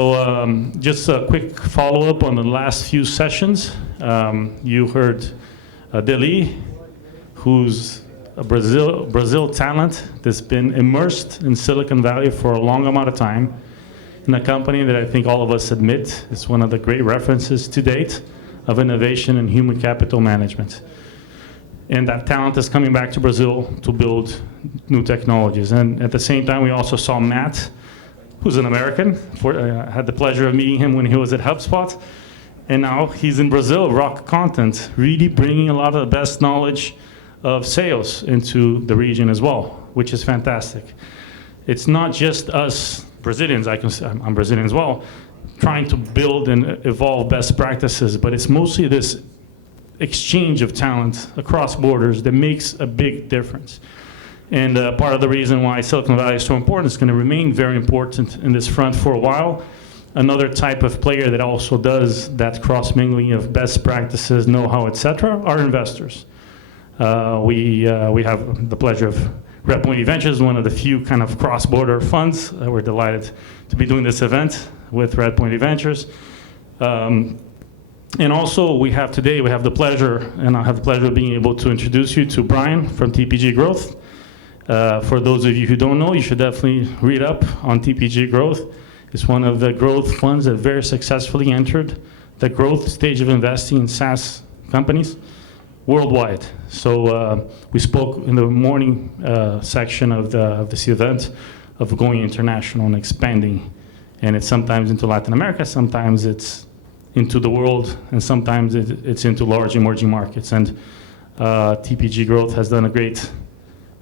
So just a quick follow-up on the last few sessions. You heard Deli, who's a Brazil talent that's been immersed in Silicon Valley for a long amount of time, in a company that I think all of us admit is one of the great references to date of innovation and human capital management. And that talent is coming back to Brazil to build new technologies. And at the same time, we also saw Matt, who's an American. I had the pleasure of meeting him when he was at HubSpot. And now he's in Brazil, Rock Content, really bringing a lot of the best knowledge of sales into the region as well, which is fantastic. It's not just us Brazilians, I'm Brazilian as well, trying to build and evolve best practices, but it's mostly this exchange of talent across borders that makes a big difference. And part of the reason why Silicon Valley is so important, is going to remain very important in this front for a while. Another type of player that also does that cross-mingling of best practices, know-how, et cetera, are investors. We have the pleasure of Red Point Ventures, one of the few kind of cross-border funds. We're delighted to be doing this event with Red Point Ventures. And also we have the pleasure, and I have the pleasure of being able to introduce you to Brian from TPG Growth. For those of you who don't know, you should definitely read up on TPG Growth. It's one of the growth funds that very successfully entered the growth stage of investing in SaaS companies worldwide. So we spoke in the morning section of this event of going international and expanding. And it's sometimes into Latin America, sometimes it's into the world, and sometimes it's into large emerging markets. And TPG Growth has done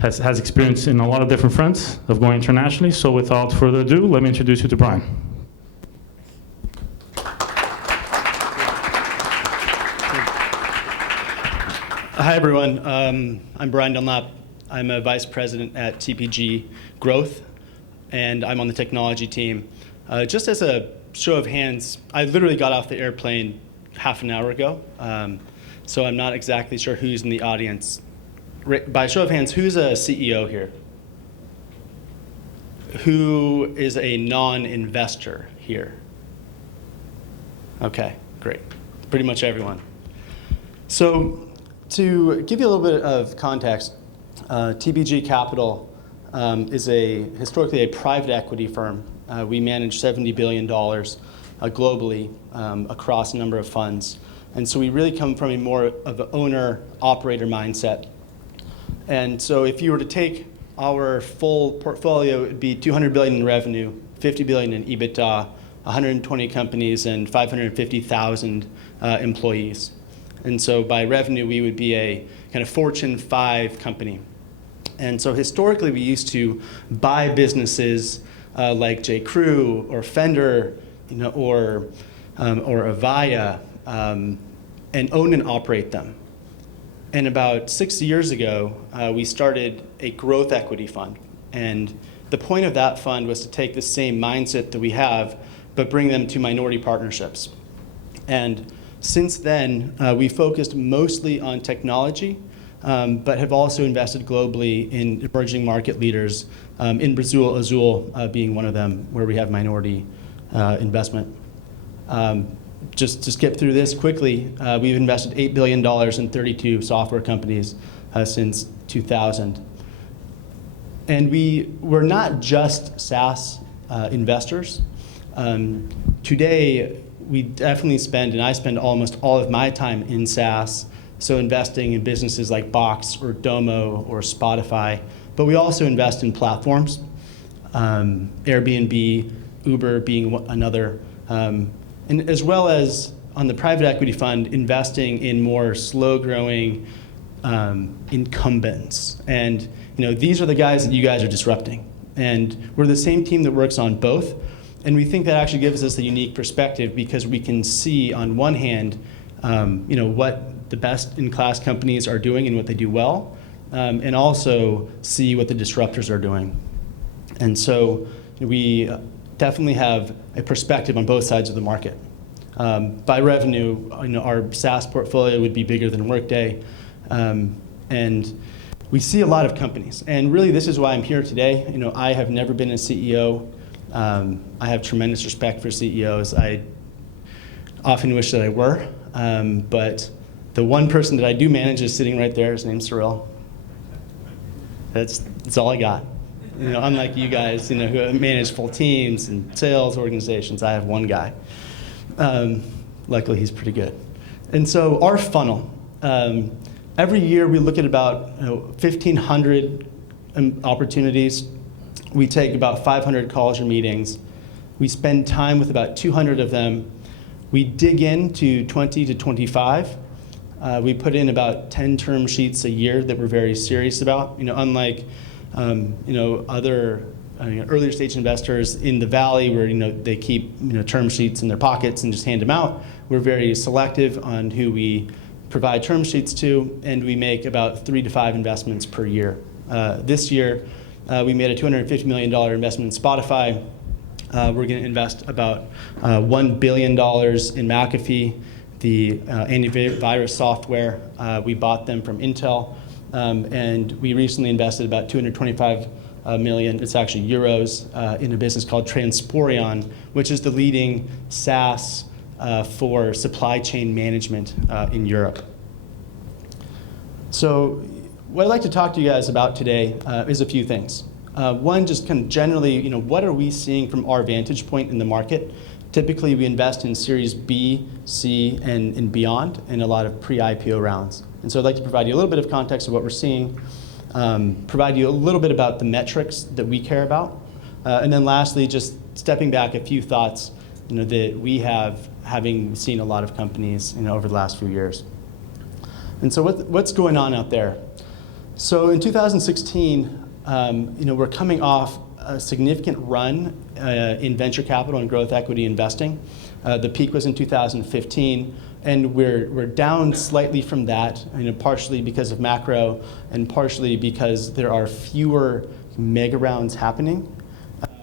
has experience in a lot of different fronts of going internationally. So without further ado, let me introduce you to Brian. Hi, everyone. I'm Brian Dunlap. I'm a vice president at TPG Growth, and I'm on the technology team. Just as a show of hands, I literally got off the airplane half an hour ago, so I'm not exactly sure who's in the audience. By show of hands, who's a CEO here? Who is a non-investor here? Okay, great. Pretty much everyone. So to give you a little bit of context, TPG Capital is historically a private equity firm. We manage $70 billion globally across a number of funds. And so we really come from a more of an owner-operator mindset. And so if you were to take our full portfolio, it would be $200 billion in revenue, $50 billion in EBITDA, 120 companies, and 550,000 employees. And so by revenue, we would be a kind of Fortune 5 company. And so historically, we used to buy businesses like J.Crew or Fender, or Avaya, and own and operate them. And about 6 years ago, we started a growth equity fund. And the point of that fund was to take the same mindset that we have, but bring them to minority partnerships. And since then, we focused mostly on technology, but have also invested globally in emerging market leaders, in Brazil, Azul being one of them, where we have minority investment. Just to skip through this quickly, we've invested $8 billion in 32 software companies since 2000. And we're not just SaaS investors. Today, we definitely spend, and I spend almost all of my time in SaaS, so investing in businesses like Box or Domo or Spotify, but we also invest in platforms, Airbnb, Uber being another, and as well as on the private equity fund, investing in more slow-growing incumbents. And these are the guys that you guys are disrupting. And we're the same team that works on both. And we think that actually gives us a unique perspective because we can see on one hand, what the best-in-class companies are doing and what they do well, and also see what the disruptors are doing. And so we definitely have a perspective on both sides of the market. By revenue, our SaaS portfolio would be bigger than Workday, and we see a lot of companies. And really, this is why I'm here today. I have never been a CEO. I have tremendous respect for CEOs. I often wish that I were, but the one person that I do manage is sitting right there. His name's Cyril. That's all I got. Unlike you guys, who manage full teams and sales organizations, I have one guy. Luckily, he's pretty good. And so our funnel, every year we look at about 1,500 opportunities. We take about 500 calls or meetings. We spend time with about 200 of them. We dig into 20 to 25. We put in about 10 term sheets a year that we're very serious about. Unlike other earlier stage investors in the valley where they keep term sheets in their pockets and just hand them out. We're very selective on who we provide term sheets to, and we make about 3 to 5 investments per year. This year, we made a $250 million investment in Spotify. We're going to invest about $1 billion in McAfee, the antivirus software. We bought them from Intel, and we recently invested about 225 million, it's actually euros, in a business called Transporion, which is the leading SaaS for supply chain management in Europe. So what I'd like to talk to you guys about today is a few things. One, just kind of generally, what are we seeing from our vantage point in the market? Typically, we invest in Series B, C, and beyond in a lot of pre-IPO rounds. And so I'd like to provide you a little bit of context of what we're seeing, provide you a little bit about the metrics that we care about, and then lastly, just stepping back, a few thoughts that we have, having seen a lot of companies over the last few years. And so what's going on out there? So in 2016, we're coming off a significant run in venture capital and growth equity investing. The peak was in 2015, and we're down slightly from that, partially because of macro and partially because there are fewer mega rounds happening.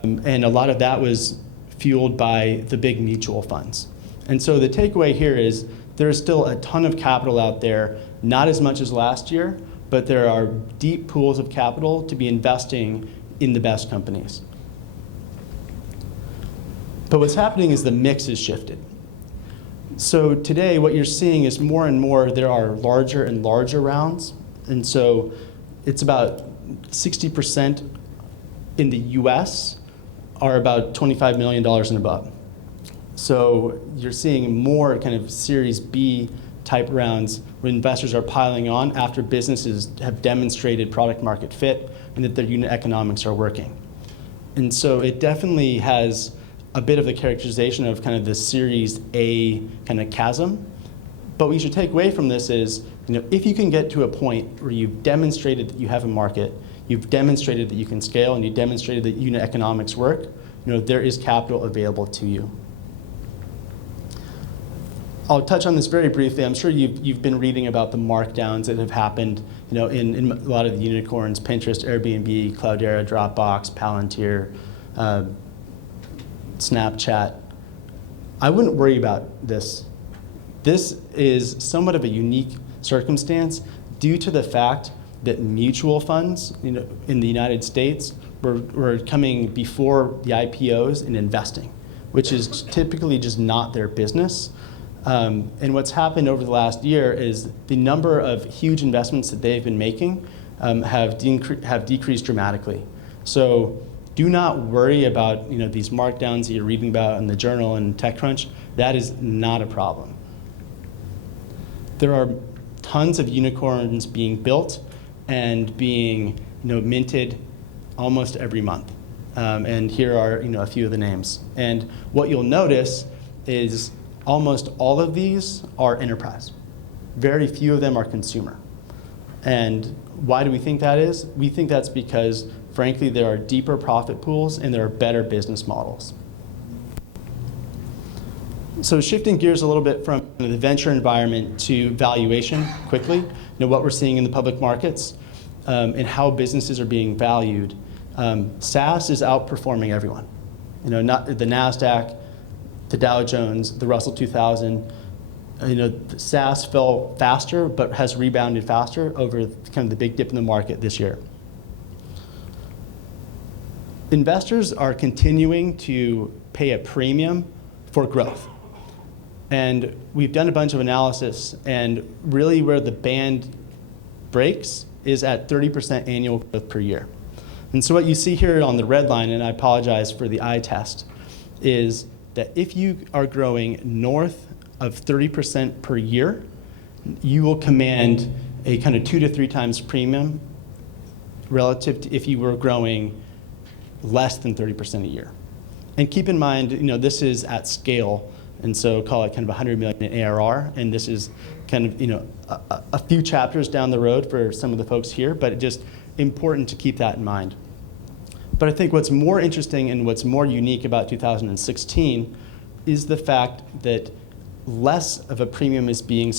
And a lot of that was fueled by the big mutual funds. And so the takeaway here is there's still a ton of capital out there, not as much as last year, but there are deep pools of capital to be investing in the best companies. But what's happening is the mix has shifted. So today what you're seeing is more and more there are larger and larger rounds. And so it's about 60% in the US are about $25 million and above. So you're seeing more kind of Series B type rounds where investors are piling on after businesses have demonstrated product market fit and that their unit economics are working. And so it definitely has a bit of the characterization of kind of the Series A kind of chasm. But what you should take away from this is, if you can get to a point where you've demonstrated that you have a market, you've demonstrated that you can scale, and you've demonstrated that unit economics work, there is capital available to you. I'll touch on this very briefly. I'm sure you've been reading about the markdowns that have happened, in a lot of the unicorns: Pinterest, Airbnb, Cloudera, Dropbox, Palantir, Snapchat. I wouldn't worry about this. This is somewhat of a unique circumstance due to the fact that mutual funds, in the United States were coming before the IPOs and investing, which is typically just not their business. And what's happened over the last year is the number of huge investments that they've been making have decreased dramatically. So do not worry about these markdowns that you're reading about in the journal and TechCrunch. That is not a problem. There are tons of unicorns being built and being minted almost every month. And here are a few of the names. And what you'll notice is almost all of these are enterprise. Very few of them are consumer. And why do we think that is? We think that's because, frankly, there are deeper profit pools and there are better business models. So shifting gears a little bit from the venture environment to valuation quickly, what we're seeing in the public markets and how businesses are being valued. SaaS is outperforming everyone. Not the NASDAQ, the Dow Jones, the Russell 2000. SaaS fell faster, but has rebounded faster over kind of the big dip in the market this year. investors are continuing to pay a premium for growth. And we've done a bunch of analysis, and really where the band breaks is at 30% annual growth per year. And so what you see here on the red line, and I apologize for the eye test, is that if you are growing north of 30% per year, you will command a kind of 2 to 3 times premium relative to if you were growing less than 30% a year. And keep in mind, this is at scale, and so call it kind of 100 million in ARR, and this is kind of a few chapters down the road for some of the folks here, but it's just important to keep that in mind. But I think what's more interesting and what's more unique about 2016 is the fact that less of a premium is being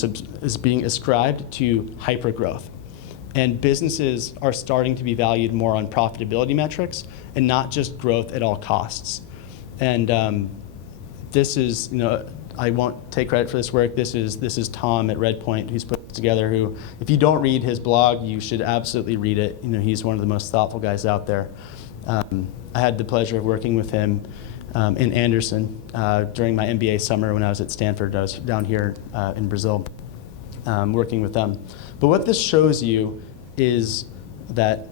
ascribed to hypergrowth. And businesses are starting to be valued more on profitability metrics and not just growth at all costs. And this is, I won't take credit for this work. This is Tom at Redpoint who's put it together, who, if you don't read his blog, you should absolutely read it. He's one of the most thoughtful guys out there. I had the pleasure of working with him in Anderson during my MBA summer when I was at Stanford. I was down here in Brazil working with them. But what this shows you is that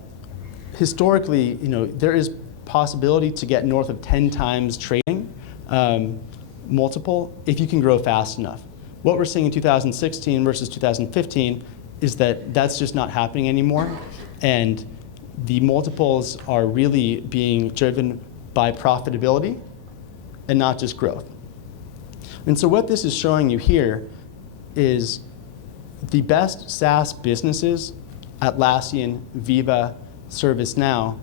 historically, there is possibility to get north of 10 times trading multiple if you can grow fast enough. What we're seeing in 2016 versus 2015 is that that's just not happening anymore. And the multiples are really being driven by profitability and not just growth. And so what this is showing you here is the best SaaS businesses, Atlassian, Viva, ServiceNow,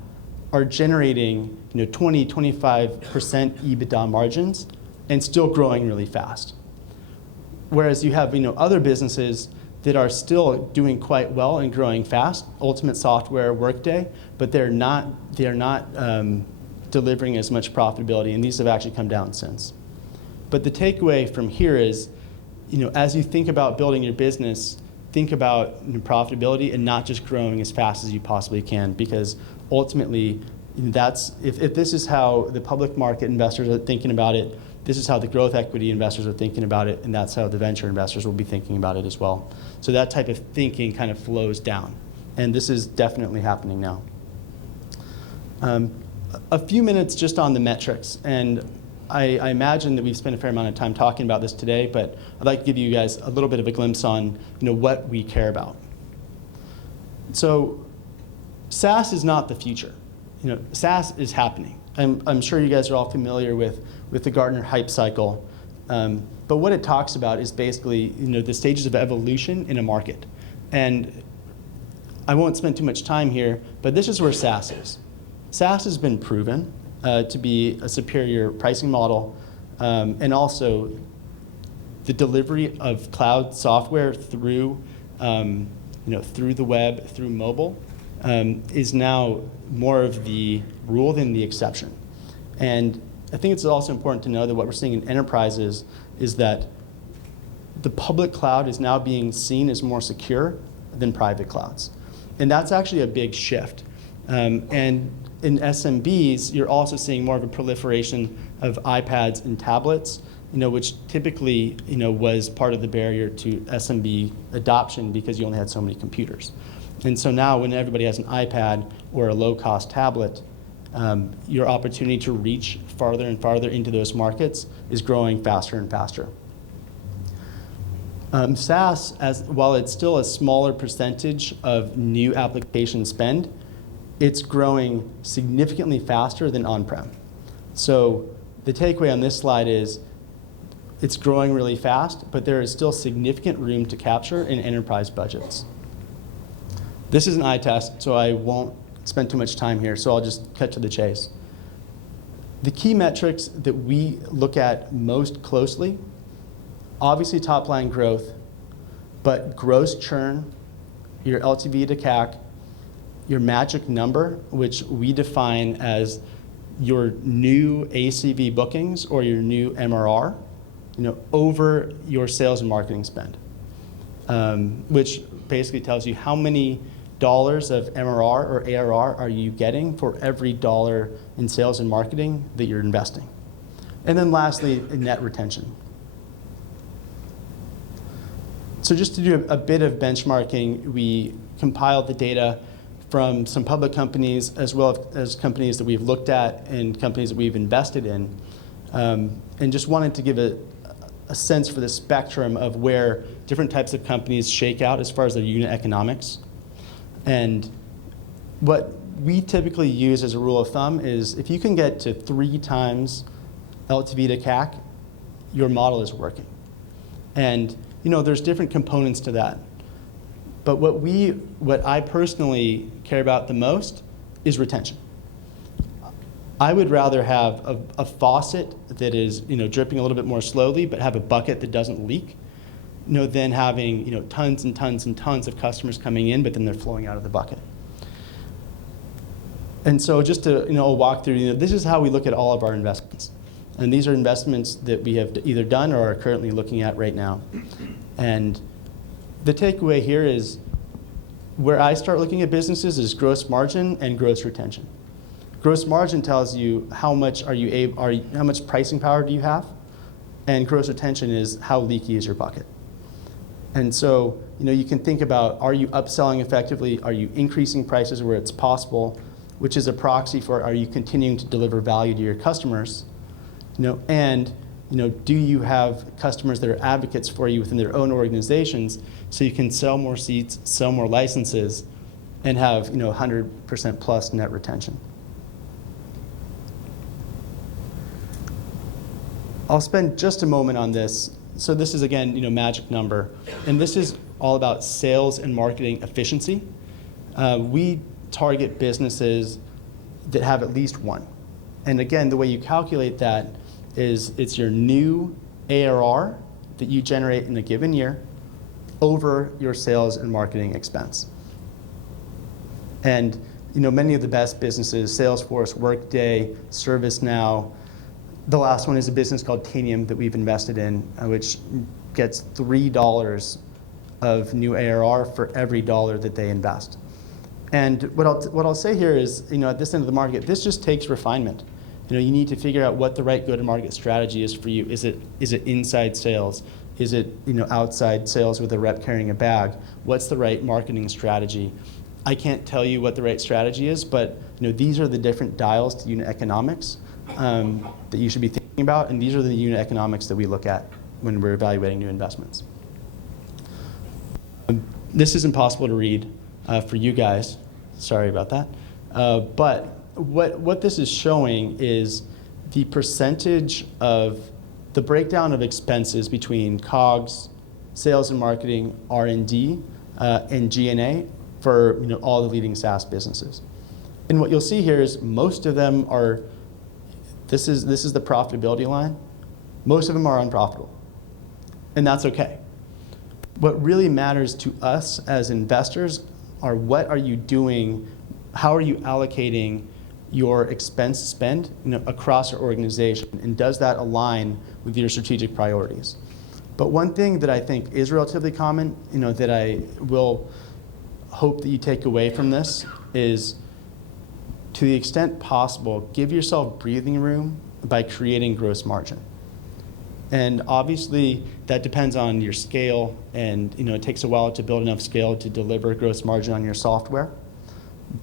are generating 20, 25% EBITDA margins and still growing really fast. Whereas you have other businesses that are still doing quite well and growing fast, Ultimate Software, Workday, but they're not delivering as much profitability, and these have actually come down since. But the takeaway from here is, as you think about building your business, think about profitability and not just growing as fast as you possibly can, because ultimately, if this is how the public market investors are thinking about it, this is how the growth equity investors are thinking about it, and that's how the venture investors will be thinking about it as well. So that type of thinking kind of flows down, and this is definitely happening now. A few minutes just on the metrics, and I imagine that we've spent a fair amount of time talking about this today, but I'd like to give you guys a little bit of a glimpse on what we care about. So SaaS is not the future. SaaS is happening. I'm sure you guys are all familiar with the Gartner hype cycle, but what it talks about is basically the stages of evolution in a market. And I won't spend too much time here, but this is where SaaS is. SaaS has been proven to be a superior pricing model, and also the delivery of cloud software through through the web, through mobile, is now more of the rule than the exception. And I think it's also important to know that what we're seeing in enterprises is that the public cloud is now being seen as more secure than private clouds. And that's actually a big shift. And in SMBs, you're also seeing more of a proliferation of iPads and tablets, which typically was part of the barrier to SMB adoption because you only had so many computers. And so now when everybody has an iPad or a low-cost tablet, your opportunity to reach farther and farther into those markets is growing faster and faster. SaaS, while it's still a smaller percentage of new application spend, it's growing significantly faster than on-prem. So the takeaway on this slide is it's growing really fast, but there is still significant room to capture in enterprise budgets. This is an eye test, so I won't spend too much time here, so I'll just cut to the chase. The key metrics that we look at most closely, obviously top line growth, but gross churn, your LTV to CAC, your magic number, which we define as your new ACV bookings or your new MRR, over your sales and marketing spend, which basically tells you how many dollars of MRR or ARR are you getting for every dollar in sales and marketing that you're investing? And then lastly, net retention. So just to do a bit of benchmarking, we compiled the data from some public companies as well as companies that we've looked at and companies that we've invested in, and just wanted to give a sense for the spectrum of where different types of companies shake out as far as their unit economics. And what we typically use as a rule of thumb is if you can get to 3 times LTV to CAC, your model is working. And there's different components to that. But what I personally care about the most is retention. I would rather have a faucet that is dripping a little bit more slowly, but have a bucket that doesn't leak, than having tons and tons and tons of customers coming in, but then they're flowing out of the bucket. And so just to walk through, this is how we look at all of our investments. And these are investments that we have either done or are currently looking at right now. And the takeaway here is where I start looking at businesses is gross margin and gross retention. Gross margin tells you how much how much pricing power do you have, and gross retention is how leaky is your bucket. And so you can think about, are you upselling effectively? Are you increasing prices where it's possible, which is a proxy for are you continuing to deliver value to your customers? And do you have customers that are advocates for you within their own organizations so you can sell more seats, sell more licenses, and have 100% plus net retention? I'll spend just a moment on this. So this is, again, magic number. And this is all about sales and marketing efficiency. We target businesses that have at least one. And again, the way you calculate that is it's your new ARR that you generate in a given year over your sales and marketing expense. And many of the best businesses, Salesforce, Workday, ServiceNow, the last one is a business called Tanium that we've invested in, which gets $3 of new ARR for every dollar that they invest. And what I'll say here is, at this end of the market, this just takes refinement. You need to figure out what the right go-to-market strategy is for you. Is it inside sales? Is it outside sales with a rep carrying a bag? What's the right marketing strategy? I can't tell you what the right strategy is, but these are the different dials to unit economics that you should be thinking about, and these are the unit economics that we look at when we're evaluating new investments. This is impossible to read for you guys. Sorry about that. But what this is showing is the percentage of the breakdown of expenses between COGS, sales and marketing, R&D, and G&A for all the leading SaaS businesses. And what you'll see here is most of them are, this is the profitability line. Most of them are unprofitable. And that's okay. What really matters to us as investors are what are you doing, how are you allocating your expense spend across your organization, and does that align with your strategic priorities? But one thing that I think is relatively common, that I will hope that you take away from this is, to the extent possible, give yourself breathing room by creating gross margin. And obviously, that depends on your scale, and it takes a while to build enough scale to deliver gross margin on your software.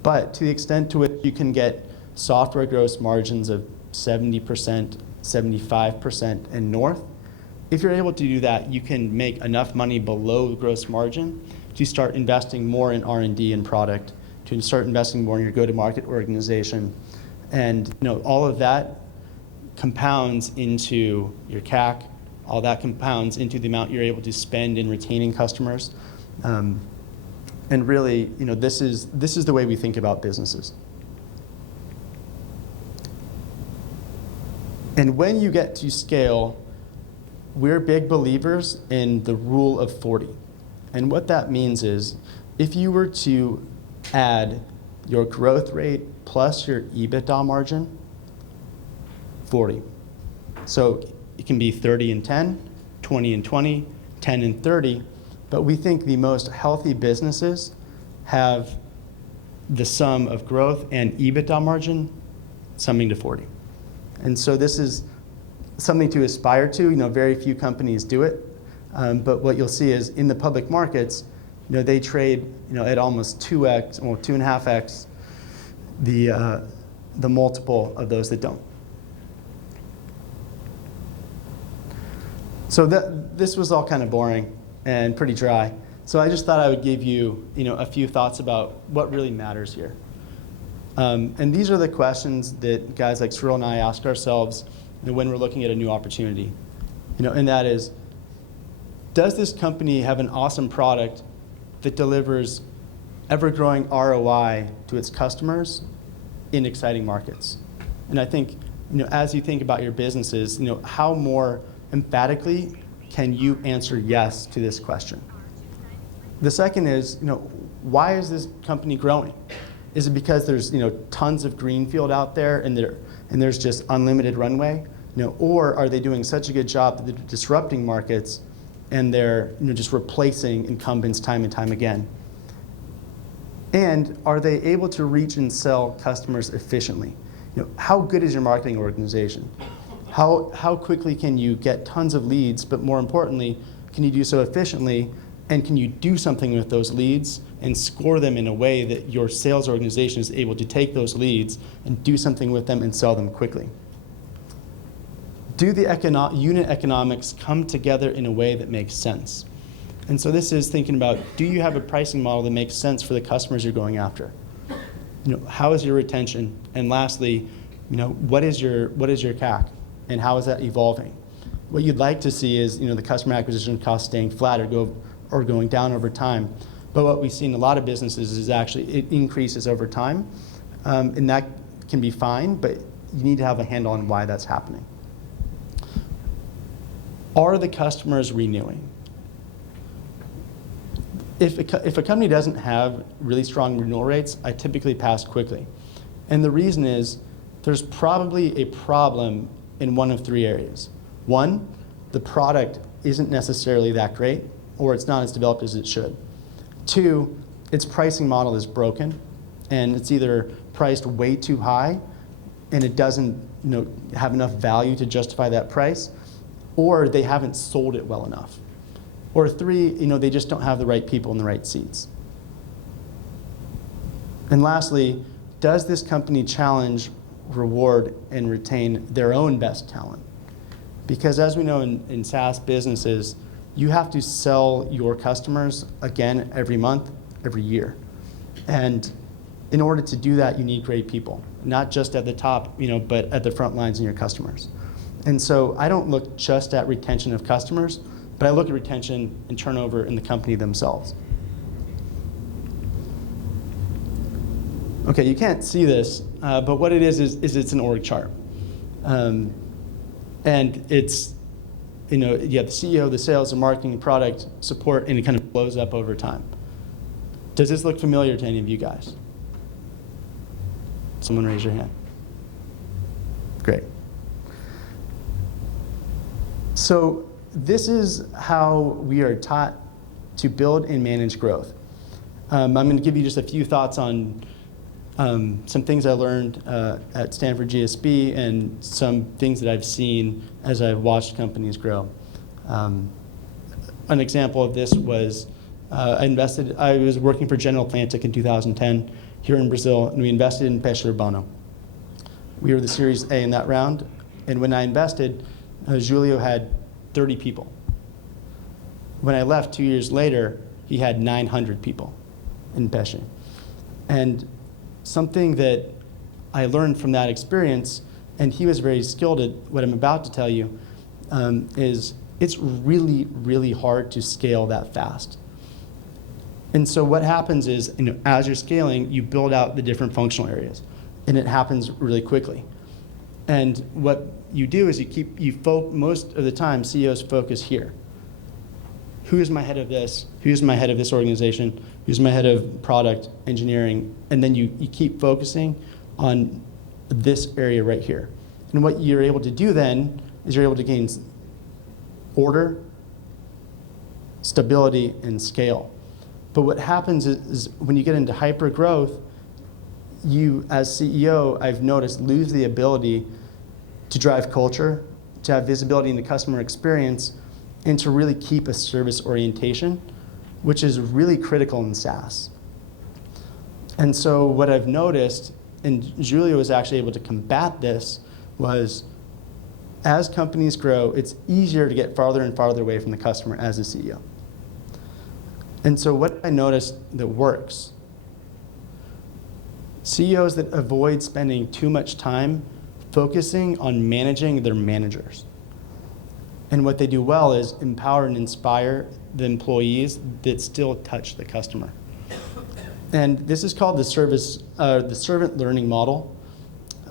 But to the extent to which you can get software gross margins of 70%, 75%, and north, if you're able to do that, you can make enough money below gross margin to start investing more in R&D and product, to start investing more in your go-to-market organization. And all of that compounds into your CAC, all that compounds into the amount you're able to spend in retaining customers. And really, this is the way we think about businesses. And when you get to scale, we're big believers in the rule of 40. And what that means is, if you were to add your growth rate plus your EBITDA margin, 40. So it can be 30 and 10, 20 and 20, 10 and 30, but we think the most healthy businesses have the sum of growth and EBITDA margin summing to 40. And so this is something to aspire to. Very few companies do it. But what you'll see is in the public markets, they trade at almost 2x, well, 2.5x the multiple of those that don't. So this was all kind of boring and pretty dry. So I just thought I would give you, a few thoughts about what really matters here. And these are the questions that guys like Cyril and I ask ourselves when we're looking at a new opportunity. And that is, does this company have an awesome product that delivers ever-growing ROI to its customers in exciting markets? And I think, as you think about your businesses, how more emphatically can you answer yes to this question? The second is, why is this company growing? Is it because there's tons of greenfield out there and there's just unlimited runway? Or are they doing such a good job that they're disrupting markets and they're just replacing incumbents time and time again? And are they able to reach and sell customers efficiently? How good is your marketing organization? How quickly can you get tons of leads, but more importantly, can you do so efficiently? And can you do something with those leads and score them in a way that your sales organization is able to take those leads and do something with them and sell them quickly? Do the unit economics come together in a way that makes sense? And so this is thinking about, do you have a pricing model that makes sense for the customers you're going after? How is your retention? And lastly, what is your CAC? And how is that evolving? What you'd like to see is the customer acquisition cost staying flat or going down over time. But what we see in a lot of businesses is actually it increases over time. And that can be fine, but you need to have a handle on why that's happening. Are the customers renewing? If a company doesn't have really strong renewal rates, I typically pass quickly. And the reason is there's probably a problem in one of three areas. One, the product isn't necessarily that great, or it's not as developed as it should. Two, its pricing model is broken, and it's either priced way too high, and it doesn't have enough value to justify that price, or they haven't sold it well enough. Or three, they just don't have the right people in the right seats. And lastly, does this company challenge, reward, and retain their own best talent? Because as we know in SaaS businesses, you have to sell your customers again every month, every year. And in order to do that, you need great people, not just at the top, but at the front lines in your customers. And so I don't look just at retention of customers, but I look at retention and turnover in the company themselves. Okay, you can't see this, but what it is it's an org chart. And it's, you have the CEO, the sales, the marketing, the product, support, and it kind of blows up over time. Does this look familiar to any of you guys? Someone raise your hand. Great. So this is how we are taught to build and manage growth. I'm going to give you just a few thoughts on some things I learned at Stanford GSB and some things that I've seen as I've watched companies grow. An example of this was I was working for General Atlantic in 2010 here in Brazil, and we invested in Peixe Urbano. We were the Series A in that round, and when I invested, Julio had 30 people. When I left 2 years later, he had 900 people in Peixe. And something that I learned from that experience, and he was very skilled at what I'm about to tell you, is it's really, really hard to scale that fast. And so what happens is, as you're scaling, you build out the different functional areas, and it happens really quickly. And what you do is most of the time, CEOs focus here. Who's my head of this? Who's my head of this organization? Who's my head of product engineering? And then you keep focusing on this area right here. And what you're able to do then is you're able to gain order, stability, and scale. But what happens is when you get into hyper growth, you, as CEO, I've noticed, lose the ability to drive culture, to have visibility into customer experience, and to really keep a service orientation, which is really critical in SaaS. And so what I've noticed, and Julia was actually able to combat this, was as companies grow, it's easier to get farther and farther away from the customer as a CEO. And so what I noticed that works, CEOs that avoid spending too much time focusing on managing their managers. And what they do well is empower and inspire the employees that still touch the customer. And this is called the servant learning model,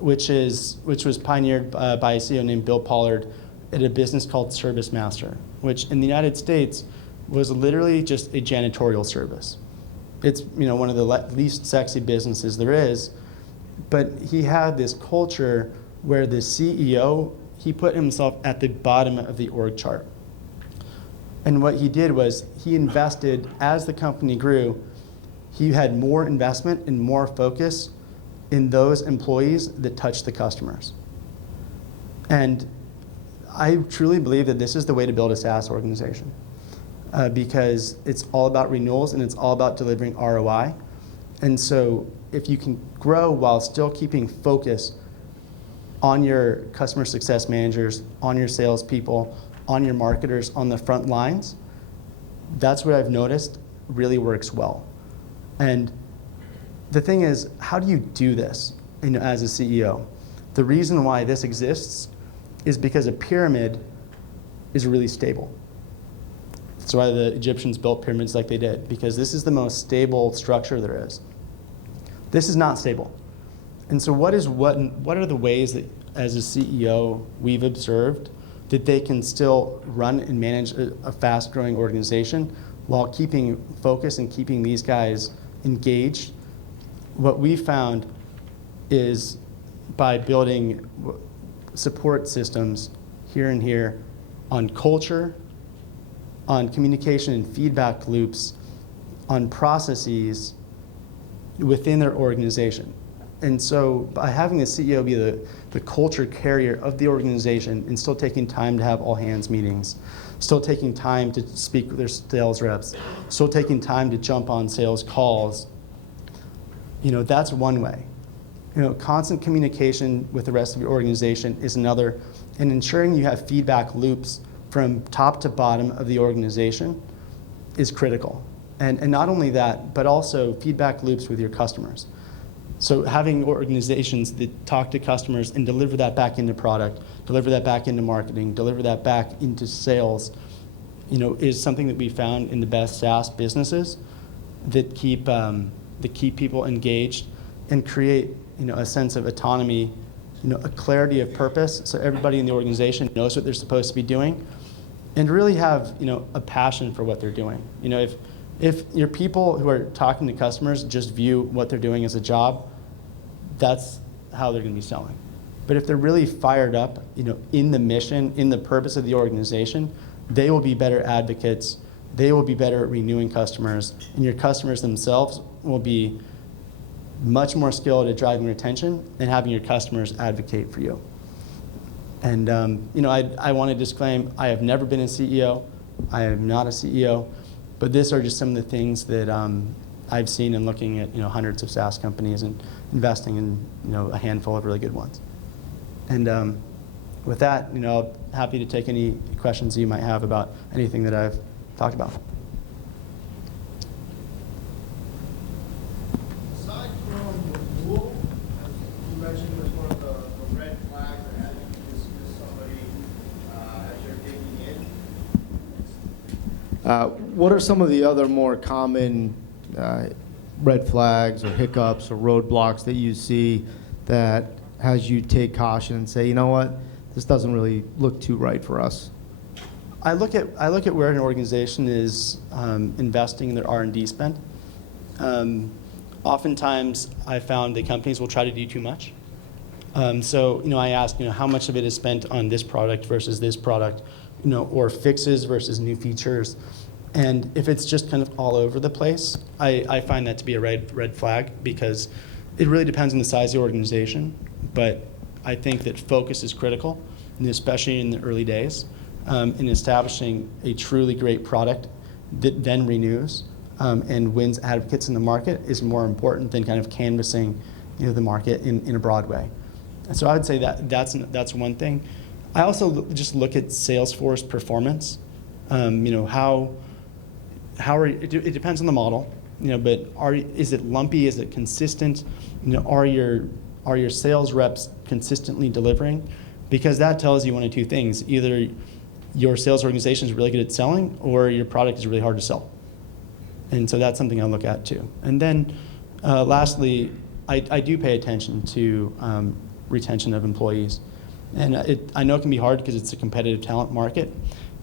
which was pioneered by a CEO named Bill Pollard at a business called Service Master, which in the United States was literally just a janitorial service. It's one of the least sexy businesses there is, but he had this culture where the CEO, he put himself at the bottom of the org chart. And what he did was he invested, as the company grew, he had more investment and more focus in those employees that touch the customers. And I truly believe that this is the way to build a SaaS organization because it's all about renewals and it's all about delivering ROI. And so if you can grow while still keeping focus on your customer success managers, on your salespeople, on your marketers, on the front lines, that's what I've noticed really works well. And the thing is, how do you do this as a CEO? The reason why this exists is because a pyramid is really stable. That's why the Egyptians built pyramids like they did, because this is the most stable structure there is. This is not stable. And so what are the ways that, as a CEO, we've observed that they can still run and manage a fast-growing organization while keeping focus and keeping these guys engaged? What we found is by building support systems here and here on culture, on communication and feedback loops, on processes within their organization. And so by having the CEO be the culture carrier of the organization and still taking time to have all hands meetings, still taking time to speak with their sales reps, still taking time to jump on sales calls, that's one way. Constant communication with the rest of your organization is another, and ensuring you have feedback loops from top to bottom of the organization is critical. And not only that, but also feedback loops with your customers. So having organizations that talk to customers and deliver that back into product, deliver that back into marketing, deliver that back into sales, is something that we found in the best SaaS businesses that keep people engaged and create a sense of autonomy, a clarity of purpose, so everybody in the organization knows what they're supposed to be doing, and really have a passion for what they're doing. If your people who are talking to customers just view what they're doing as a job, that's how they're going to be selling. But if they're really fired up, in the mission, in the purpose of the organization, they will be better advocates. They will be better at renewing customers, and your customers themselves will be much more skilled at driving retention and having your customers advocate for you. And I want to disclaim, I have never been a CEO. I am not a CEO. But these are just some of the things that I've seen in looking at hundreds of SaaS companies and investing in a handful of really good ones. And with that, happy to take any questions you might have about anything that I've talked about. Aside from the rule, as you mentioned, was one of the red flags that had to dismiss somebody as you're digging in. What are some of the other more common red flags or hiccups or roadblocks that you see that has you take caution and say, you know what, this doesn't really look too right for us? I look at where an organization is investing in their R&D spend. Oftentimes, I found that companies will try to do too much. So I ask, how much of it is spent on this product versus this product, or fixes versus new features. And if it's just kind of all over the place, I find that to be a red flag, because it really depends on the size of the organization, but I think that focus is critical, and especially in the early days, in establishing a truly great product that then renews and wins advocates in the market is more important than kind of canvassing the market in a broad way. And so I would say that's one thing. I also just look at Salesforce performance. It depends on the model, but is it lumpy? Is it consistent? Are your sales reps consistently delivering? Because that tells you one of two things: either your sales organization is really good at selling, or your product is really hard to sell. And so that's something I look at too. And then, lastly, I do pay attention to retention of employees. And I know it can be hard because it's a competitive talent market,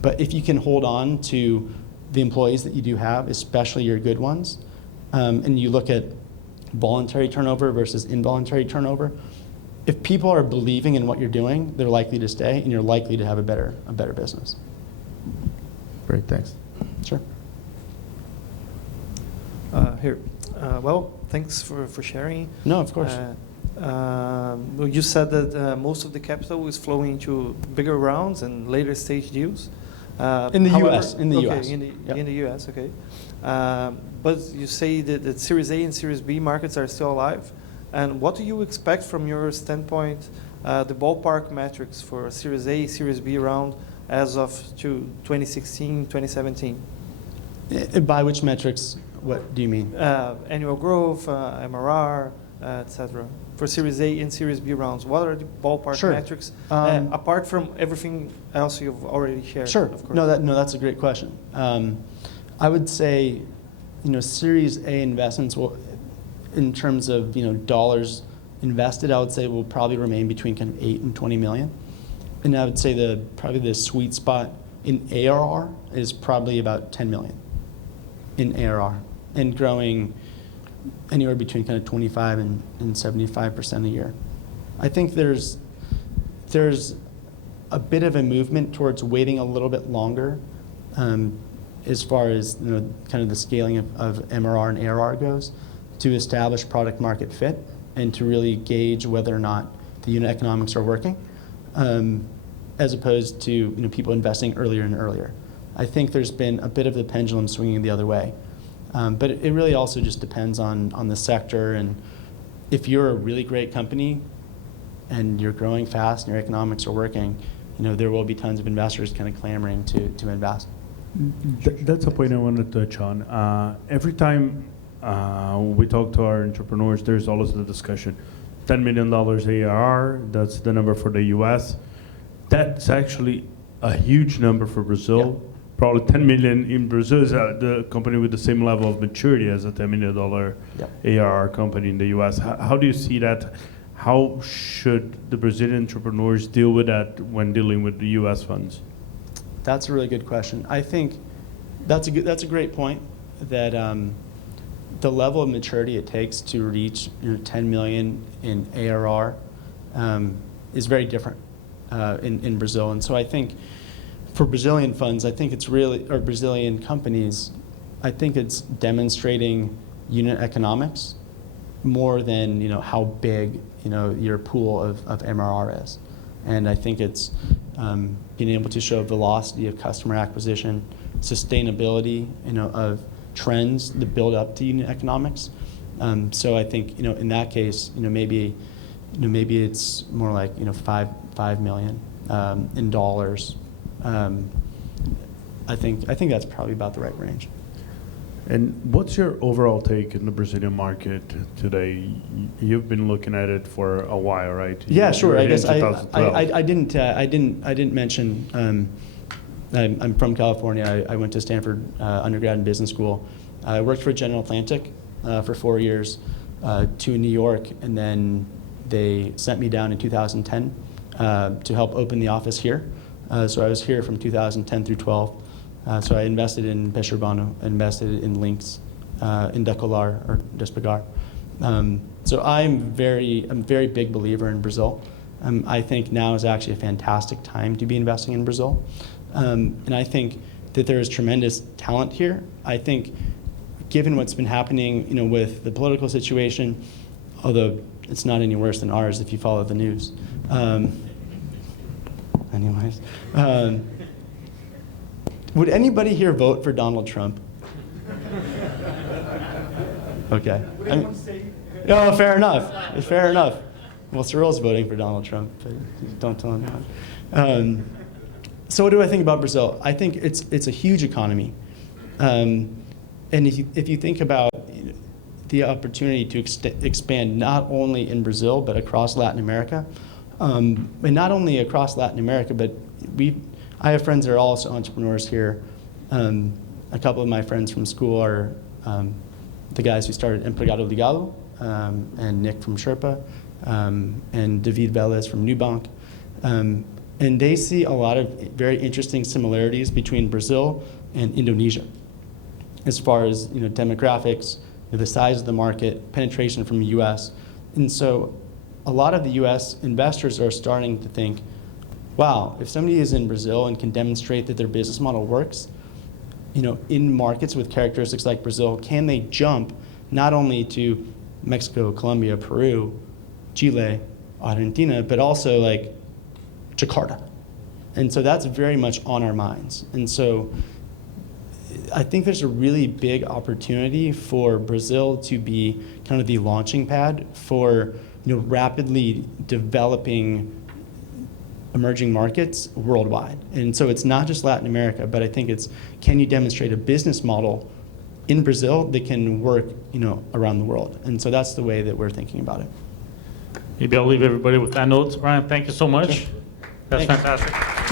but if you can hold on to the employees that you do have, especially your good ones, and you look at voluntary turnover versus involuntary turnover, if people are believing in what you're doing, they're likely to stay, and you're likely to have a better business. Great, thanks. Sure. Here. Well, thanks for sharing. No, of course. Well, you said that most of the capital is flowing into bigger rounds and later stage deals. In the US. In the okay, US. In the US, okay. But you say that Series A and Series B markets are still alive. And what do you expect from your standpoint, the ballpark metrics for Series A, Series B round as of 2016, 2017? By which metrics? What do you mean? Annual growth, MRR, etc. For Series A and Series B rounds, what are the ballpark Sure. metrics apart from everything else you've already shared? Sure. Of course. No, that's a great question. I would say, Series A investments will, in terms of dollars invested, I would say will probably remain between kind of 8 and 20 million. And I would say probably the sweet spot in ARR is probably about 10 million in ARR, and growing anywhere between kind of 25 and 75% a year. I think there's a bit of a movement towards waiting a little bit longer as far as kind of the scaling of MRR and ARR goes, to establish product market fit and to really gauge whether or not the unit economics are working, as opposed to people investing earlier and earlier. I think there's been a bit of the pendulum swinging the other way. But it really also just depends on the sector, and if you're a really great company and you're growing fast and your economics are working, there will be tons of investors kind of clamoring to invest. That's a point I wanted to touch on. Every time we talk to our entrepreneurs, there's always the discussion. $10 million ARR, that's the number for the US. That's actually a huge number for Brazil. Yeah. Probably 10 million in Brazil is the company with the same level of maturity as a $10 million ARR company in the US. How do you see that? How should the Brazilian entrepreneurs deal with that when dealing with the US funds? That's a really good question. I think that's a great point, that the level of maturity it takes to reach 10 million in ARR is very different in Brazil. And so I think for Brazilian funds, I think it's really, or Brazilian companies, I think it's demonstrating unit economics more than how big your pool of MRR is. And I think it's being able to show velocity of customer acquisition, sustainability of trends that build up to unit economics. So I think in that case maybe it's more like 5 million in dollars. I think that's probably about the right range. And what's your overall take in the Brazilian market today? You've been looking at it for a while, right? Yeah, sure. I guess I 2012. didn't mention. I'm from California. I went to Stanford undergrad and business school. I worked for General Atlantic for 4 years, to New York, and then they sent me down in 2010 to help open the office here. So I was here from 2010 through 12. So I invested in Peixe Urbano, invested in Links, in Decolar or Despegar. So I'm very big believer in Brazil. I think now is actually a fantastic time to be investing in Brazil. And I think that there is tremendous talent here. I think given what's been happening with the political situation, although it's not any worse than ours if you follow the news. Anyways, would anybody here vote for Donald Trump? Okay. No, fair enough. Fair enough. Well, Cyril's voting for Donald Trump, but don't tell him that. So what do I think about Brazil? I think it's a huge economy. And if you think about the opportunity to expand not only in Brazil, but across Latin America, and not only across Latin America, but I have friends that are also entrepreneurs here. A couple of my friends from school are the guys who started Empregado Ligado, and Nick from Sherpa, and David Velez from Nubank. And they see a lot of very interesting similarities between Brazil and Indonesia, as far as demographics, the size of the market, penetration from the U.S. And so a lot of the U.S. investors are starting to think, wow, if somebody is in Brazil and can demonstrate that their business model works, in markets with characteristics like Brazil, can they jump not only to Mexico, Colombia, Peru, Chile, Argentina, but also like Jakarta? And so that's very much on our minds. And so I think there's a really big opportunity for Brazil to be kind of the launching pad for rapidly developing emerging markets worldwide. And so it's not just Latin America, but I think it's, can you demonstrate a business model in Brazil that can work around the world? And so that's the way that we're thinking about it. Maybe I'll leave everybody with that note. Ryan, thank you so much. Sure. That's Thanks. fantastic.